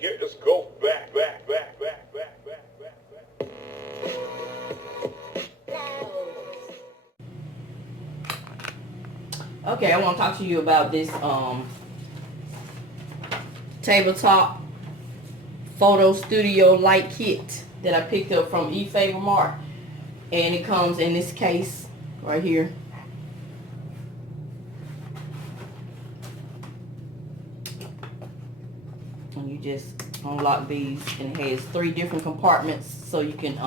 Just go back. Okay, I want to talk to you about this tabletop photo studio light kit that I picked up from efavormart, and it comes in this case right here. And you just unlock these, and it has 3 different compartments so you can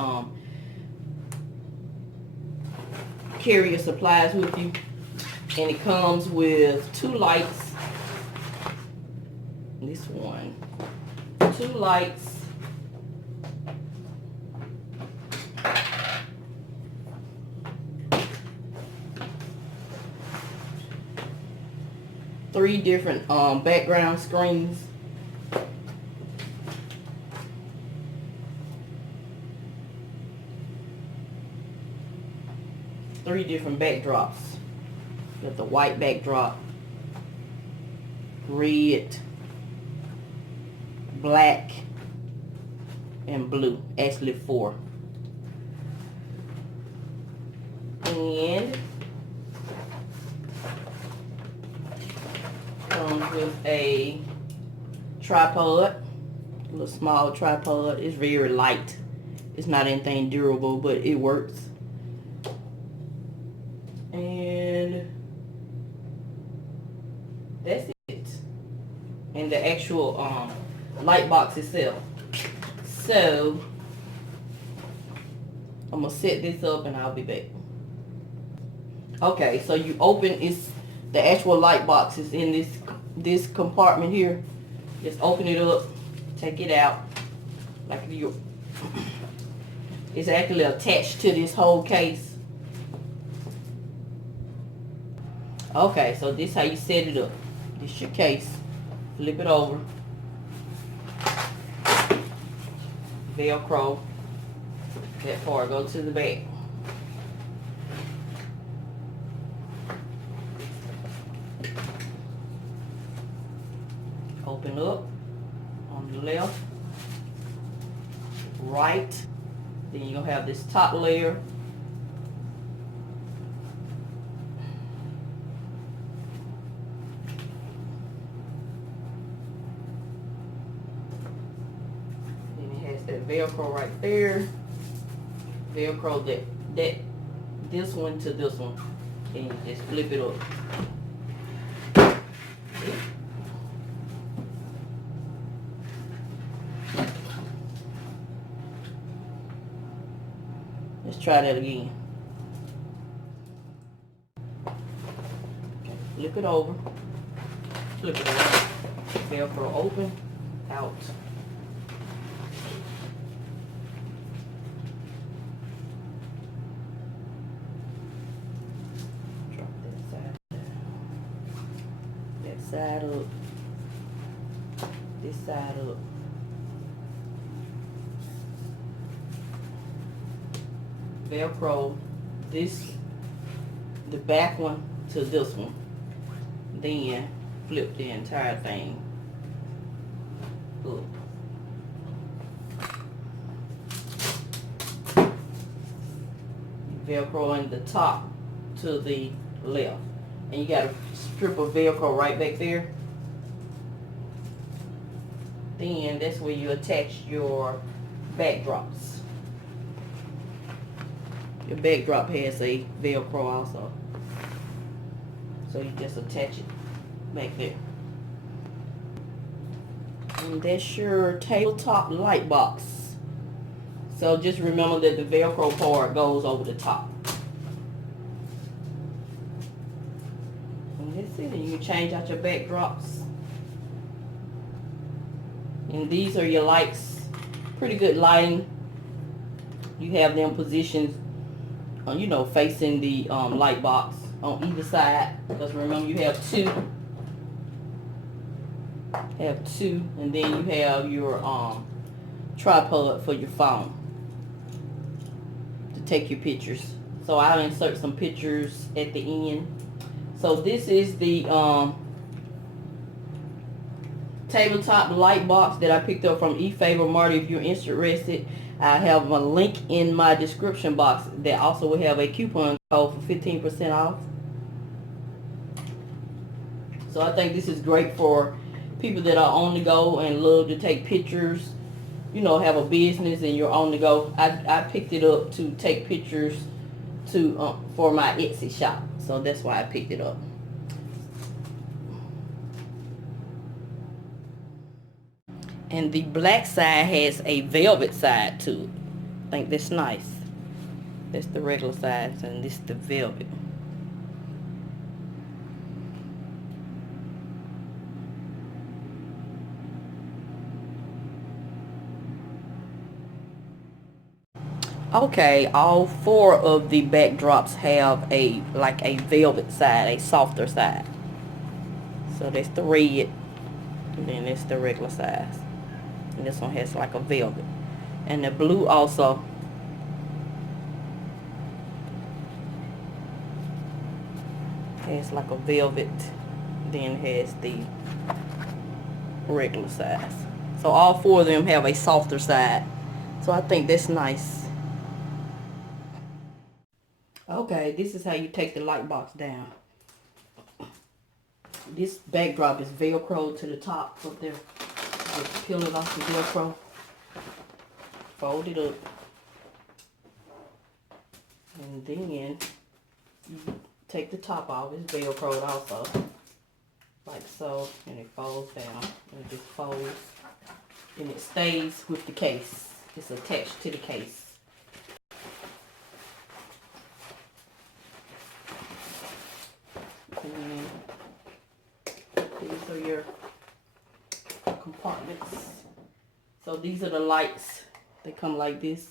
carry your supplies with you. And it comes with 2 lights. This one, 2 lights, three different background screens, three different backdrops. You have the white backdrop, red, black, and blue. Actually 4. And comes with a tripod, a little small tripod. It's very light. It's not anything durable, but it works. And that's it. And the actual light box itself. So I'm gonna set this up and I'll be back. Okay, so you open, it's the actual light box is in this compartment here. Just open it up, take it out, like you. It's actually attached to this whole case. Okay, so this is how you set it up. This is your case. Flip it over. Velcro. That part go to the back. Open up on the left, right. Then you're gonna have this top layer. That Velcro right there. Velcro this one to this one, and you just flip it up. Let's try that again. Okay, flip it over. Flip it around. Velcro open, out. Side up, this side up. Velcro the back one to this one. Then flip the entire thing up. Velcro in the top to the left. And you got a strip of Velcro right back there. Then that's where you attach your backdrops. Your backdrop has a Velcro also. So you just attach it back there. And that's your tabletop light box. So just remember that the Velcro part goes over the top. That's it. And you can change out your backdrops. And these are your lights. Pretty good lighting. You have them positioned, you know, facing the light box on either side. Because remember, you have two. And then you have your tripod for your phone to take your pictures. So I'll insert some pictures at the end. So this is the tabletop light box that I picked up from efavormart. If you're interested, I have a link in my description box that also will have a coupon code for 15% off. So I think this is great for people that are on the go and love to take pictures, you know, have a business and you're on the go. I picked it up to take pictures to for my Etsy shop. So that's why I picked it up. And the black side has a velvet side to it. I think that's nice. That's the regular size and this is the velvet. Okay, all 4 of the backdrops have a velvet side, a softer side. So that's the red, and then it's the regular size. And this one has like a velvet. And the blue also has like a velvet, then has the regular size. So all 4 of them have a softer side. So I think that's nice. Okay, this is how you take the light box down. This backdrop is velcro to the top up there. Just peel it off the velcro. Fold it up. And then you take the top off. It's velcroed also. Like so. And it folds down. And it just folds. And it stays with the case. It's attached to the case. And these are your compartments. So these are the lights. They come like this.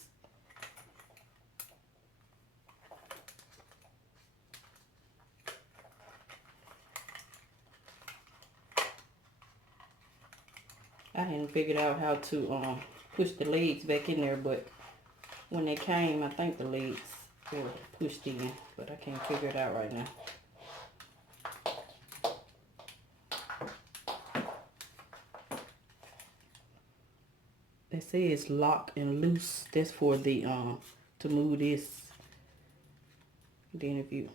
I hadn't figured out how to push the legs back in there, but when they came, I think the legs were pushed in, but I can't figure it out right now. It says lock and loose. That's for the to move this. Then if you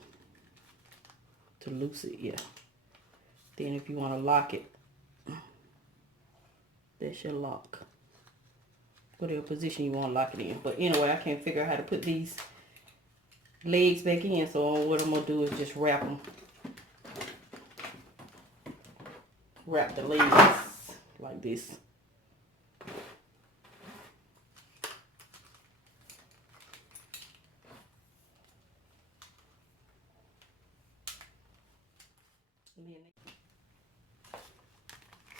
to loose it, yeah. Then if you want to lock it, that's your lock. Whatever position you want to lock it in. But anyway, I can't figure out how to put these legs back in. So what I'm gonna do is just wrap them. Wrap the legs like this.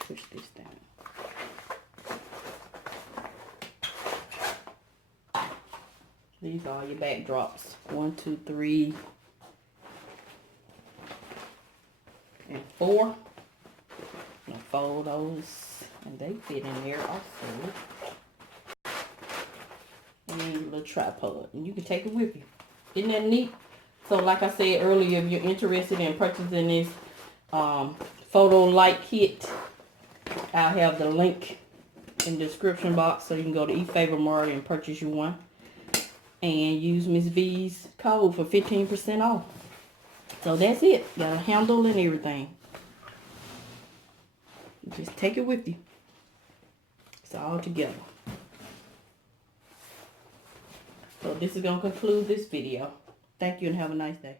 Push this down. These are your backdrops. 1, 2, 3, and 4. And fold those, and they fit in there also. And then your little tripod, and you can take it with you. Isn't that neat? So like I said earlier, if you're interested in purchasing this photo light kit, I'll have the link in the description box so you can go to efavormart and purchase you one. And use Mrs Vee's code for 15% off. So that's it. Got a handle and everything. Just take it with you. It's all together. So this is going to conclude this video. Thank you and have a nice day.